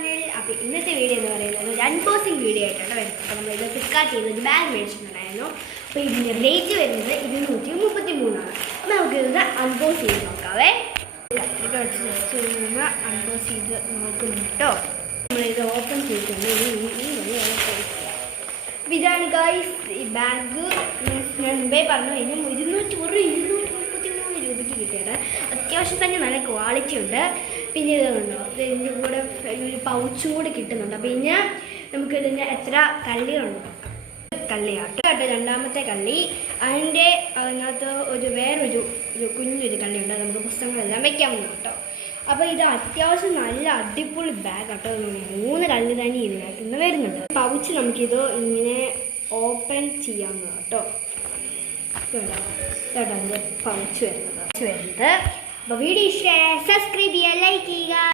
Channel. അപ്പോൾ ഇന്നത്തെ video എന്ന് പറയുന്നത് ഒരു അൺബോക്സിങ് വീഡിയോ ആയിട്ടാണ് വരുന്നത്. അപ്പോൾ നമ്മളിത് ഫ്ലിപ്കാർട്ടിൽ നിന്ന് ഒരു ബാഗ് മേടിച്ചിട്ടുണ്ടായിരുന്നു. അപ്പോൾ ഇതിൻ്റെ റേറ്റ് വരുന്നത് 233 അപ്പോൾ നമുക്കിത് അൺബോക്സ് ചെയ്ത് നോക്കാവേ. അൺബോക്സ് ചെയ്ത് നോക്കുന്നു കേട്ടോ. നമ്മളിത് ഓപ്പൺ ചെയ്തിട്ടുണ്ട്. അപ്പോൾ ഇതാണ് ഗൈസ് ഈ ബാഗ്. ഞാൻ മുമ്പേ പറഞ്ഞു കഴിഞ്ഞാൽ 233 രൂപയ്ക്ക് കിട്ടിയത്. അത്യാവശ്യം തന്നെ നല്ല ക്വാളിറ്റി ഉണ്ട്. പിന്നെ ഇതുണ്ടോ, ഇതിൻ്റെ കൂടെ ഒരു പൗച്ചും കൂടെ കിട്ടുന്നുണ്ട്. പിന്നെ നമുക്ക് ഇതിൻ്റെ എത്ര കള്ളിയുണ്ട്, കള്ളിയാട്ടോ കേട്ടോ. രണ്ടാമത്തെ കള്ളി, അതിനകത്ത് വേറൊരു കുഞ്ഞൊരു കള്ളിയുണ്ട്. നമുക്ക് പുസ്തകങ്ങളെല്ലാം വെക്കാവുന്ന കേട്ടോ. അപ്പോൾ ഇത് അത്യാവശ്യം നല്ല അടിപൊളി ബാഗ് കേട്ടോ. 3 കള്ളി തന്നെ ഇതിനകത്ത് നിന്ന് വരുന്നുണ്ട്. പൗച്ച് നമുക്കിത് ഇങ്ങനെ ഓപ്പൺ ചെയ്യാവുന്ന കേട്ടോ. കേട്ടോ അതിൻ്റെ പൗച്ച് വരുന്നത്. അപ്പോൾ വീഡിയോ ഇഷ്ടമായ സബ്സ്ക്രൈബ് ചെയ്യുക, ലൈക്ക് ചെയ്യുക.